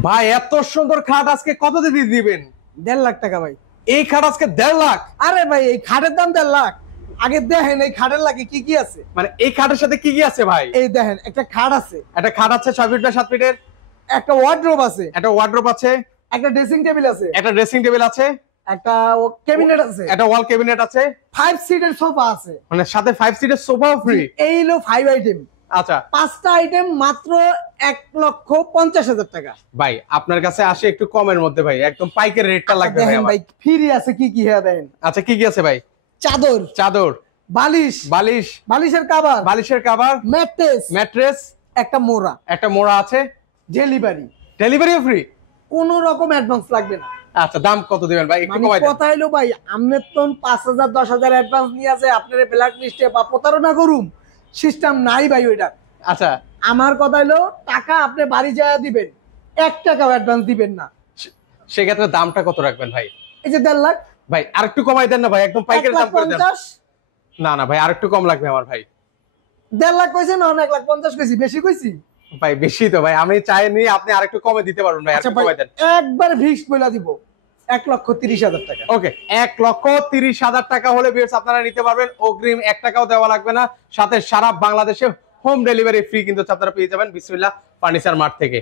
ভাই এত সুন্দর খাট আজকে কত দিয়ে দিবেন? 1.5 লাখ টাকা ভাই। এই খাট আজকে 1.5 লাখ? আরে ভাই এই খাটের দাম 1.5 লাখ। আগে দেখেন এই খাটের লাগে কি কি আছে। মানে এই খাটের সাথে কি কি আছে ভাই? এই দেখেন একটা খাট আছে, একটা খাট আছে 6 ফিট বাই 7 ফিটের, একটা ওয়ার্ড্রোব আছে, একটা ওয়ার্ড্রোব আছে, একটা ড্রেসিং টেবিল আছে, একটা ড্রেসিং টেবিল আছে, একটা ক্যাবিনেট আছে, একটা ওয়াল ক্যাবিনেট আছে, 5 সিটের সোফা আছে। মানে সাথে 5 সিটের সোফাও ফ্রি। এই হলো 5 আইটেম। আচ্ছা 5টা আইটেম মাত্র 1,50,000 টাকা। ভাই আপনার কাছে আসে একটু কমের মধ্যে ভাই, একদম পাইকারি রেটটা লাগবে ভাই দেখেন আমার। ভাই ফ্রি আছে কি কি হ্যাঁ দেখেন। আচ্ছা কি কি আছে ভাই? চাদর, চাদর, বালিশ, বালিশ, বালিশের কভার, বালিশের কভার, ম্যাট্রেস, ম্যাট্রেস, একটা মোড়া, একটা মোড়া আছে, ডেলিভারি, ডেলিভারিও ফ্রি। কোনো রকম অ্যাডভান্স লাগবে না। আচ্ছা দাম কত দিবেন ভাই একটু মানে কমাই দেন। কথা হইলো ভাই আমনের তো 5,000 10,000 অ্যাডভান্স নিয়ে আছে আপনার ব্ল্যাক লিস্টে বা প্রতারণা করুম সিস্টেম নাই ভাই ওইটা। আচ্ছা আমার কথা হইলো টাকা আপনি বাড়ি যায় দিবেন, 1 টাকাও অ্যাডভান্স দিবেন না। সেক্ষেত্রে দামটা কত রাখবেন ভাই? এই যে 1.5 লাখ, ভাই আরেকটু কমাই দেন না ভাই, একদম পাইকারি দাম করে দেন। 1,50,000, না না ভাই আরেকটু কম লাগবে আমার ভাই। 1.5 লাখ কইছে না 1,50,000 কইছি, বেশি কইছি? ভাই বেশি তো ভাই, আমি চাইনি আপনি আরেকটু কমে দিতে পারবেন ভাই, আচ্ছা আরেকটু ভাই কমাই দেন। একবার ফিক্সড বইলা দিব 1,30,000 টাকা। ওকে 1,30,000 টাকা হলে ভিউয়ার্স আপনারা নিতে পারবেন, অগ্রিম 1 টাকাও দেওয়া লাগবে না, সাথে সারা বাংলাদেশে হোম ডেলিভারি ফ্রি কিন্তু আপনারা পেয়ে যাবেন বিসমিল্লাহ ফার্নিচার মার্ট থেকে।